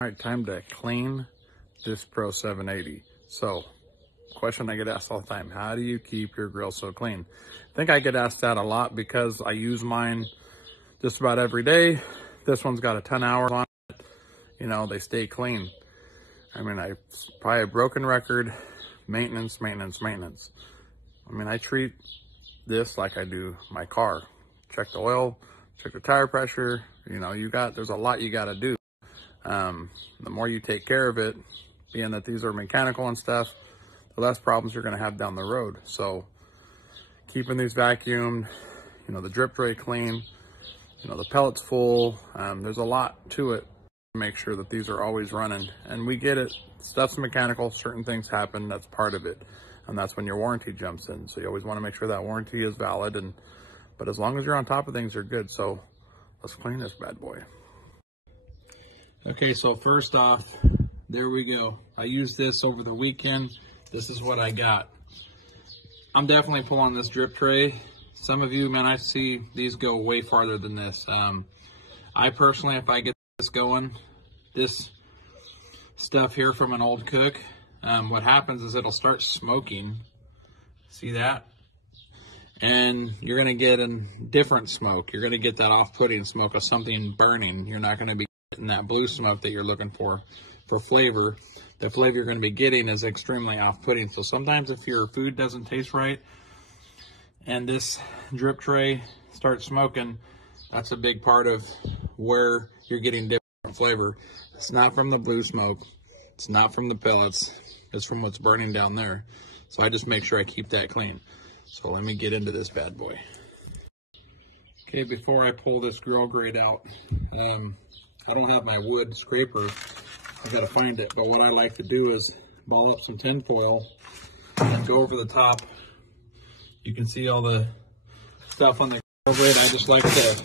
All right, time to clean this Pro 780. So, question I get asked all the time, how do you keep your grill so clean? I think I get asked that a lot because I use mine just about every day. This one's got a 10 hours on it. You know, they stay clean. I mean, I probably a broken record, maintenance. I mean, I treat this like I do my car. Check the oil, check the tire pressure. You know, there's a lot you gotta do. The more you take care of it, being that these are mechanical and stuff, the less problems you're gonna have down the road. So keeping these vacuumed, you know, the drip tray clean, you know, the pellets full, there's a lot to it to make sure that these are always running. And we get it, stuff's mechanical, certain things happen, that's part of it. And that's when your warranty jumps in. So you always wanna make sure that warranty is valid, but as long as you're on top of things, you're good. So let's clean this bad boy. Okay, so first off, there we go. I used this over the weekend. This is what I got. I'm definitely pulling this drip tray. Some of you, man, I see these go way farther than this. I personally, if I get this going, this stuff here from an old cook, what happens is it'll start smoking. See that? And you're gonna get a different smoke. You're gonna get that off-putting smoke of something burning. You're not gonna be getting that blue smoke that you're looking for flavor. The flavor you're gonna be getting is extremely off-putting. So sometimes if your food doesn't taste right and this drip tray starts smoking, that's a big part of where you're getting different flavor. It's not from the blue smoke. It's not from the pellets. It's from what's burning down there. So I just make sure I keep that clean. So let me get into this bad boy. Okay, before I pull this grill grate out, I don't have my wood scraper. I gotta find it, but what I like to do is ball up some tin foil and go over the top. You can see all the stuff on the grill grate. I just like to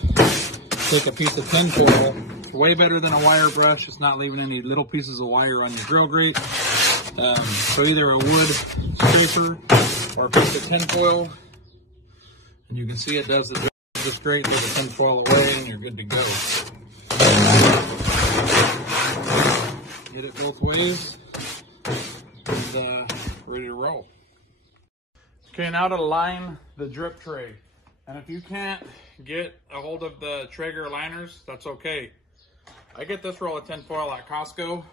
take a piece of tin foil. It's way better than a wire brush. It's not leaving any little pieces of wire on your grill grate. So either a wood scraper or a piece of tin foil, and you can see it does the job just great. Take the tin foil away and you're good to go. Get it both ways and ready to roll. Okay, now to line the drip tray. And if you can't get a hold of the Traeger liners, that's okay. I get this roll of tin foil at Costco.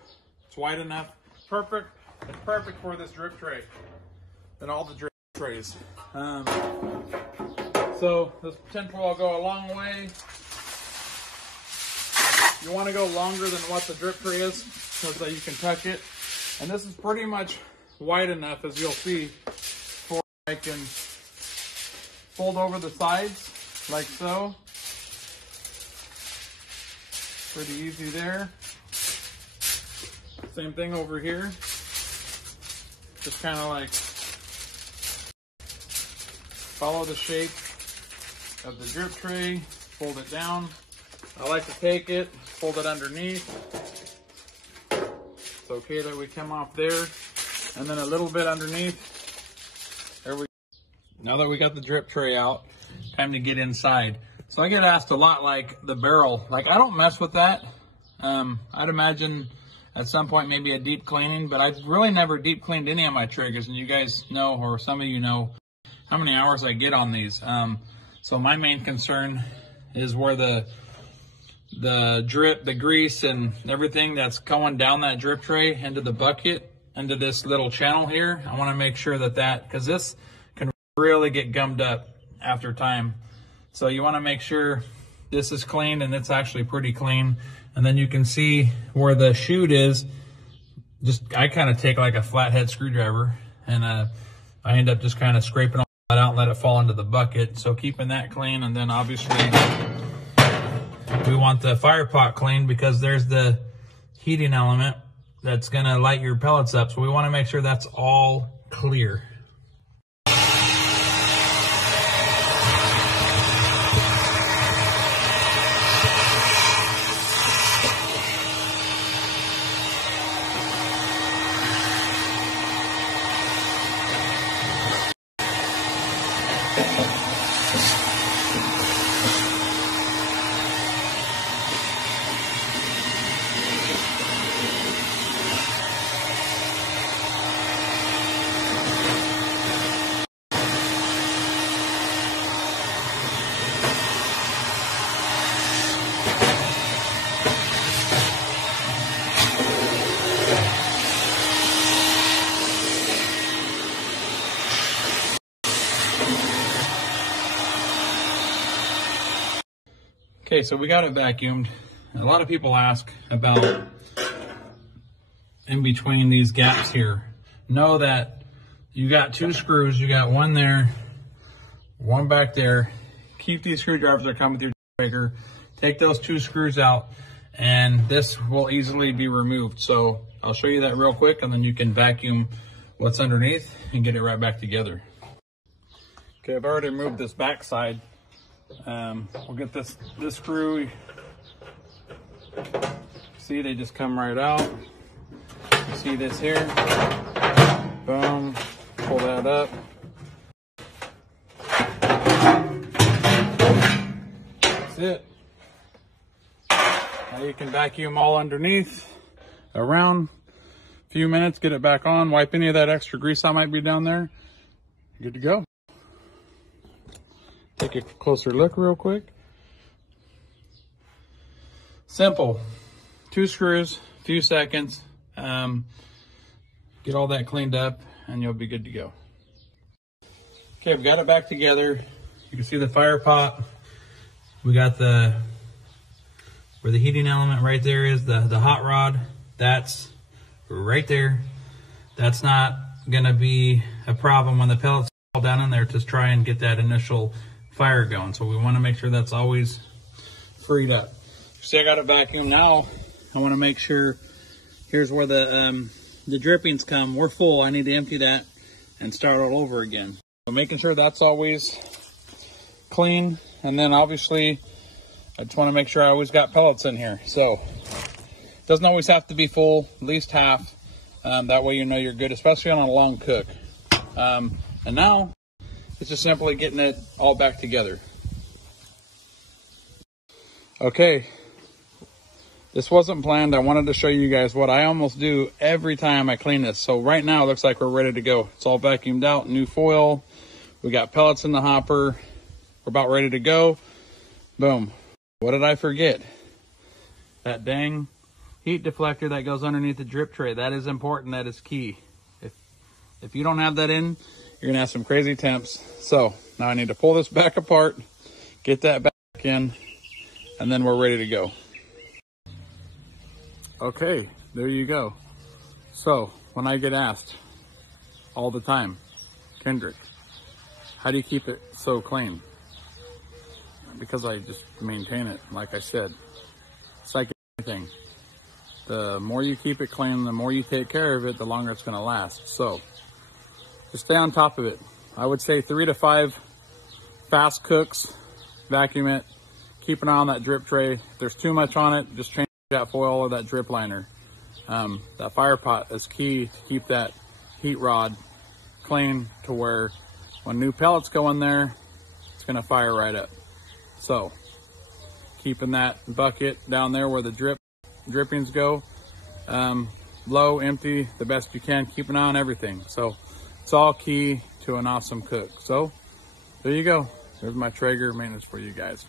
It's wide enough, perfect. It's perfect for this drip tray and all the drip trays. So this tin foil will go a long way. You want to go longer than what the drip tray is so that you can touch it. And this is pretty much wide enough, as you'll see, for I can fold over the sides like so. Pretty easy there. Same thing over here. Just kind of like follow the shape of the drip tray, fold it down. I like to take it, fold it underneath. It's okay that we come off there. And then a little bit underneath. There we go. Now that we got the drip tray out, time to get inside. So I get asked a lot, like the barrel. Like, I don't mess with that. I'd imagine at some point maybe a deep cleaning, but I've really never deep cleaned any of my Traegers, and you guys know, or some of you know, how many hours I get on these. So my main concern is where the drip, the grease and everything that's going down that drip tray into the bucket, into this little channel here. I want to make sure that because this can really get gummed up after time. So you want to make sure this is clean, and it's actually pretty clean. And then you can see where the chute is. I kind of take like a flathead screwdriver, and I end up just kind of scraping all that out and let it fall into the bucket. So keeping that clean, and then obviously we want the fire pot clean because there's the heating element that's gonna light your pellets up. So we want to make sure that's all clear. Okay, so we got it vacuumed. A lot of people ask about in between these gaps here. Know that you got 2 screws. You got one there, one back there. Keep these screwdrivers that come with your Traeger. Take those 2 screws out, and this will easily be removed. So I'll show you that real quick, and then you can vacuum what's underneath and get it right back together. Okay, I've already removed this back side. We'll get this screw. See, they just come right out. You see this here? Boom, pull that up. That's it. Now you can vacuum all underneath, around a few minutes, get it back on, wipe any of that extra grease that might be down there. Good to go. Take a closer look real quick. Simple. 2 screws, few seconds. Get all that cleaned up and you'll be good to go. Okay, we've got it back together. You can see the fire pot. We got where the heating element right there is, the hot rod. That's right there. That's not gonna be a problem when the pellets fall down in there to try and get that initial fire going. So we wanna make sure that's always freed up. See, I got it vacuumed now. I wanna make sure, here's where the drippings come. We're full, I need to empty that and start all over again. So making sure that's always clean. And then obviously, I just wanna make sure I always got pellets in here. So, it doesn't always have to be full, at least half. That way you know you're good, especially on a long cook. And now, it's just simply getting it all back together. Okay, this wasn't planned. I wanted to show you guys what I almost do every time I clean this. So right now, it looks like we're ready to go. It's all vacuumed out, new foil. We got pellets in the hopper. We're about ready to go. Boom. What did I forget? That dang heat deflector that goes underneath the drip tray. That is important. That is key. If you don't have that in, you're gonna have some crazy temps. So now I need to pull this back apart, get that back in, and then we're ready to go. Okay, there you go. So when I get asked all the time, Kendrick, how do you keep it so clean? Because I just maintain it, like I said. It's like anything. The more you keep it clean, the more you take care of it, the longer it's gonna last. So just stay on top of it. I would say 3 to 5 fast cooks, vacuum it, keep an eye on that drip tray. If there's too much on it, just change that foil or that drip liner. That fire pot is key to keep that heat rod clean to where when new pellets go in there, it's gonna fire right up. So keeping that bucket down there where the drippings go, low, empty, the best you can. Keep an eye on everything. So it's all key to an awesome cook. So there you go. There's my Traeger maintenance for you guys.